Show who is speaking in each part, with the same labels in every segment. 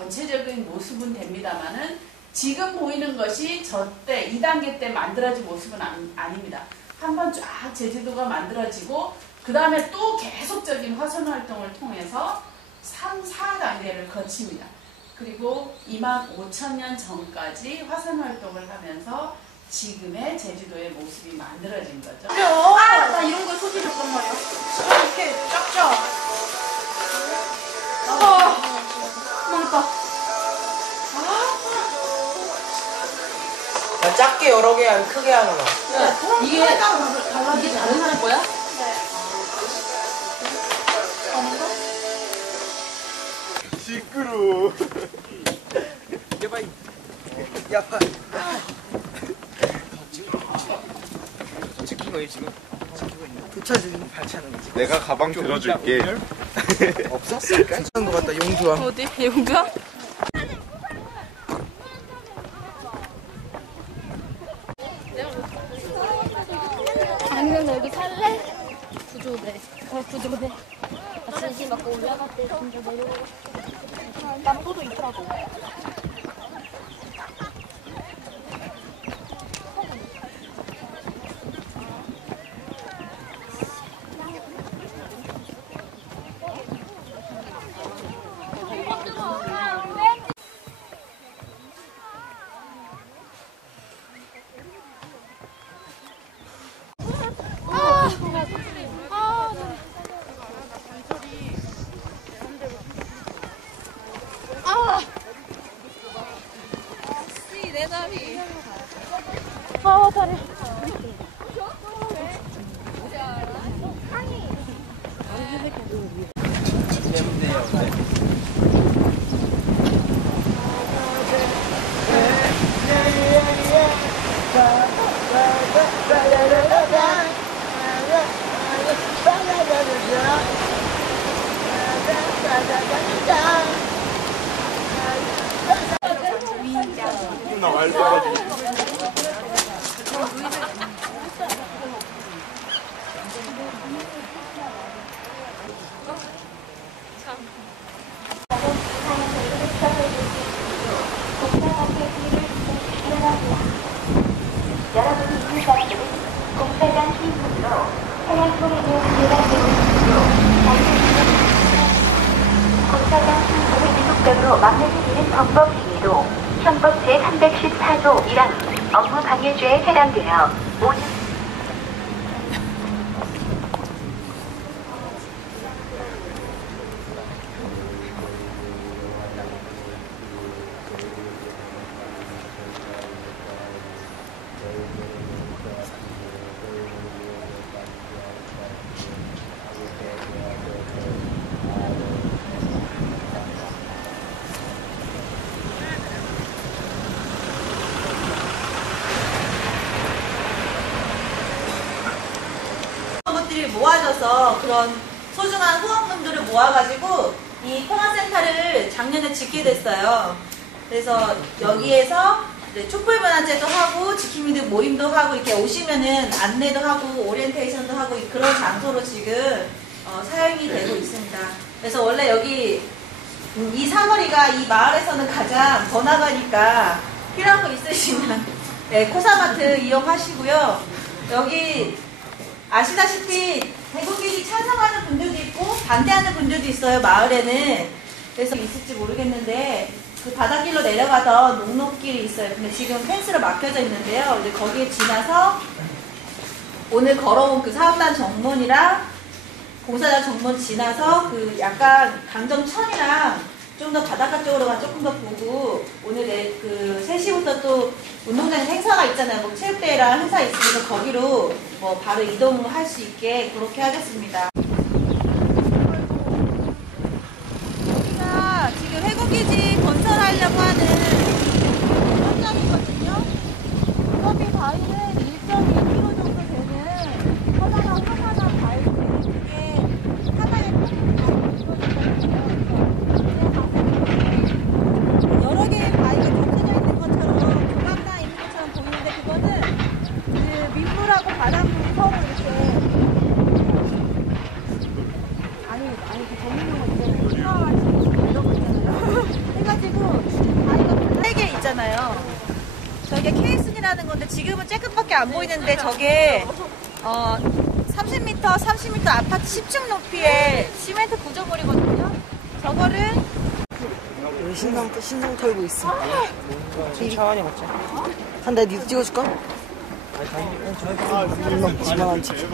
Speaker 1: 전체적인 모습은 됩니다만은 지금 보이는 것이 저때 2단계 때 만들어진 모습은 아니, 아닙니다. 한번 쫙 제주도가 만들어지고 그 다음에 또 계속적인 화선 활동을 통해서 3, 4단계를 거칩니다. 그리고 2만 5천 년 전까지 화선 활동을 하면서 지금의 제주도의 모습이 만들어진 거죠.
Speaker 2: 아, 나 이런 거 소질 없단 말이야. 이렇게 쫙쫙. 망했다.
Speaker 3: 야, 작게 여러 개 하면 크게 하나 봐.
Speaker 1: 이게 이게 다른 사람 거야?
Speaker 4: 시끄러.
Speaker 3: 야, 봐.
Speaker 5: 찍힌 거예요 지금?
Speaker 3: 붙여주긴 발차는 거지.
Speaker 4: 내가 가방 들어줄게.
Speaker 3: 없었을까? 괜찮은 것 같다, 용주왕.
Speaker 2: 어디? 용주야?
Speaker 6: 아니면 너 여기 살래? 구조대. 어, 구조대. 나 진심 맞고 올라갈 때 진짜 내려오고 싶어. 남도도 있더라고. 아, 다리.
Speaker 4: 나 말도
Speaker 7: 공사장 신분으로 차량통에 대한 계획으로 공사장 신분을 지속적으로 막내드리는 범법 행위로 형법 제314조 1항 업무 방해죄에 해당되어 5년
Speaker 8: 모아져서 그런 소중한 후원금들을 모아가지고 이 통화센터를 작년에 짓게 됐어요. 그래서 여기에서 촛불문화제도 하고 지킴이들 모임도 하고 이렇게 오시면은 안내도 하고 오리엔테이션도 하고 그런 장소로 지금 어, 사용이 되고 있습니다. 그래서 원래 여기 음, 이 사거리가 이 마을에서는 가장 번화가니까 필요한 거 있으시면 네, 코사마트 이용하시고요. 여기 아시다시피 대국객이 찬성하는 분들도 있고 반대하는 분들도 있어요 마을에는. 그래서 있을지 모르겠는데 그 바닷길로 내려가던 녹록길이 있어요. 근데 지금 펜스로 막혀져 있는데요. 이제 거기에 지나서 오늘 걸어온 그 사업단 정문이랑 공사장 정문 지나서 그 약간 강정천이랑 좀 더 바닷가 쪽으로가 조금 더 보고 오늘 내그 3시부터 또 운동장 행사가 있잖아요. 뭐 체육대회랑 행사 있으니까 거기로 뭐 바로 이동할 수 있게 그렇게 하겠습니다. 여기가 지금 해군기지 건설하려고 하는 현장이거든요. 여기 바위는 1.2km 정도 되는 하나가 하나가 바위 이게 하나의 여러 개의 바위가 겹쳐져 있는 것처럼 조각나 있는 것처럼 보이는데 그거는 그 민물하고 바닷물이 서로 이렇게 저게 케이슨이라는 건데 지금은 쬐끔밖에 안 보이는데 저게 어 30m, 30m 아파트 10층 높이의 시멘트 구조물이거든요. 저거를
Speaker 3: 여기 신상, 신상 털고 있어. 천천히 걷자. 한대 니도 찍어줄까? 놈 지만
Speaker 5: 찍자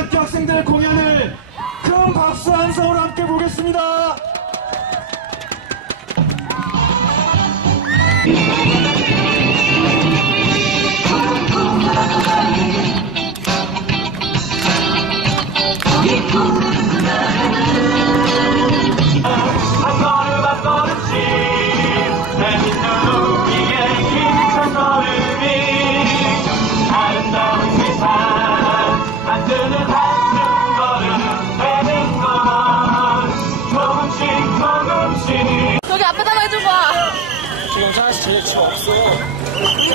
Speaker 5: 제천간대학교 학생들의 공연을
Speaker 3: 지금 사씨 제일 집 없어.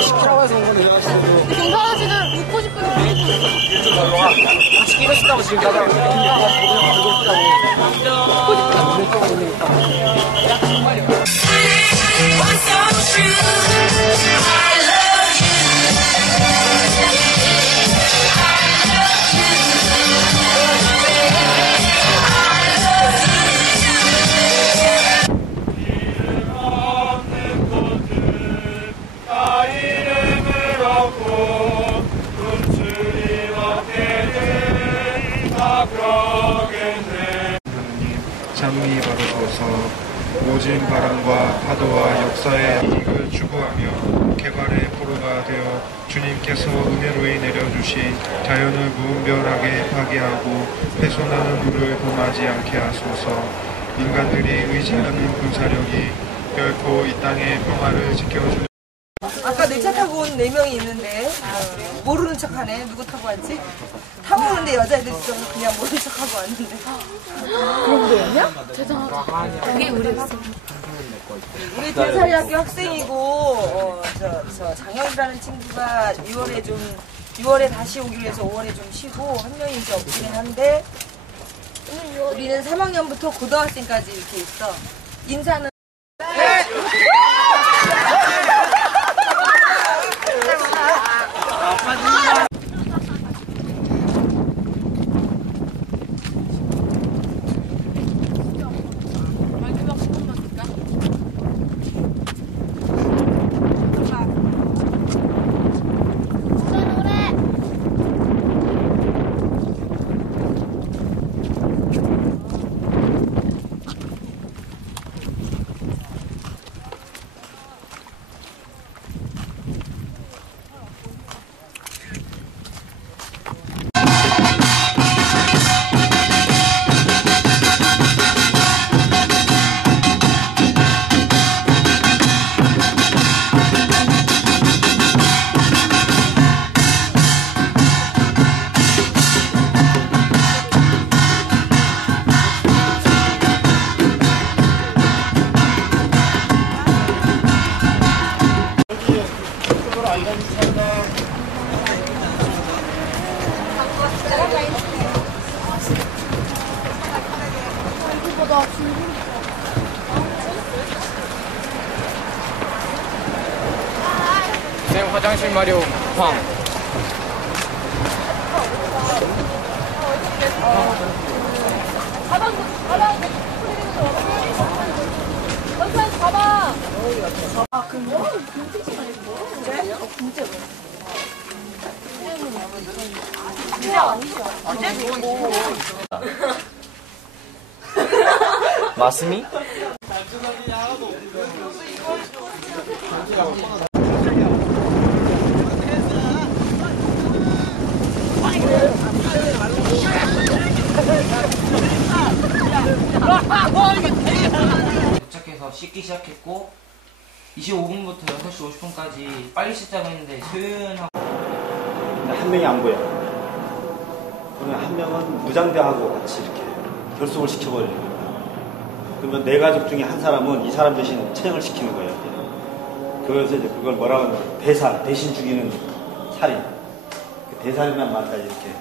Speaker 3: 시키라고 해서 온 건데 내가 지금
Speaker 2: 경사 아저씨는 웃고 싶은데 웃고 있어.
Speaker 3: 같이 끼고 싶다고 지금 나가. 보고 싶다고.
Speaker 4: 장미 이익을 추구하며 개발의 포로가 되어 주님께서 은혜로이 내려주신 자연을 무분별하게 파괴하고 훼손하는 물을 범하지 않게 하소서 인간들이 의지하는 군사력이 결코 이 땅의 평화를 지켜주는
Speaker 3: 아까 내 차 타고 온 네 명이 있는데 모르는 척하네. 누구 타고 왔지? 타고 오는데 여자애들 있어서 그냥 모르는 척하고 왔는데. 우리 대사대학교 학생이고 어, 저, 저 장혁이라는 친구가 6월에 좀 6월에 다시 오기로 해서 5월에 좀 쉬고 한 명이 이제 없기는 한데 우리는 3학년부터 고등학생까지 이렇게 있어. 인사는
Speaker 9: 화장실 마려움 황 마스미?
Speaker 10: 도착해서 씻기 시작했고 25분부터 6시 50분까지 빨리 시작을 했는데 소윤하고
Speaker 11: 한 명이 안 보여. 그러면 한 명은 무장대하고 같이 이렇게 결속을 시켜버리는. 그러면 내 가족 중에 한 사람은 이 사람 대신 처형을 시키는 거예요. 그래서 이제 그걸 뭐라고 하냐면 대살, 대신 죽이는 살인. 그 대살인만 말까지 이렇게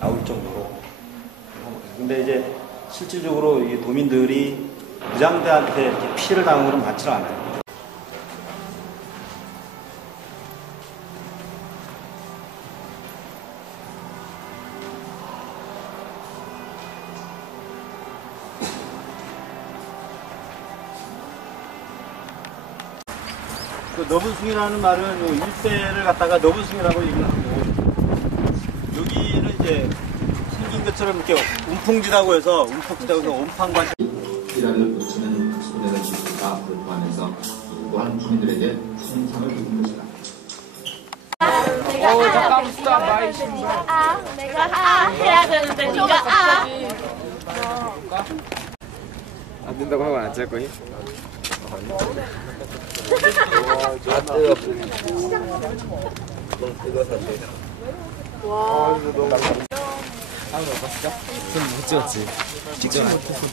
Speaker 11: 나올 정도로. 근데 이제 실질적으로 이 도민들이 무장대한테 이렇게 피해를 당한 것은 많지는 않아요. 그 너분숭이라는 말은 요 일대를 갖다가 너분숭이라고 얘기를 하고 이제 생긴 것처럼 이렇게 움풍지다고 해서 움풍지다고 해서 온판관
Speaker 12: 비라를 붙이는 지구가 앞으로 포함해서 무한 주민들에게 풍상을 주는 것이다.
Speaker 6: 내가
Speaker 9: 어,
Speaker 6: 아,
Speaker 9: 잠깐 스탑, 마이
Speaker 6: 네가 아, 내가 아 해야 되는데 네가 아.
Speaker 9: 안 된다고 하면 안짤 거니? 좀못 찍었지. 찍지 못했어.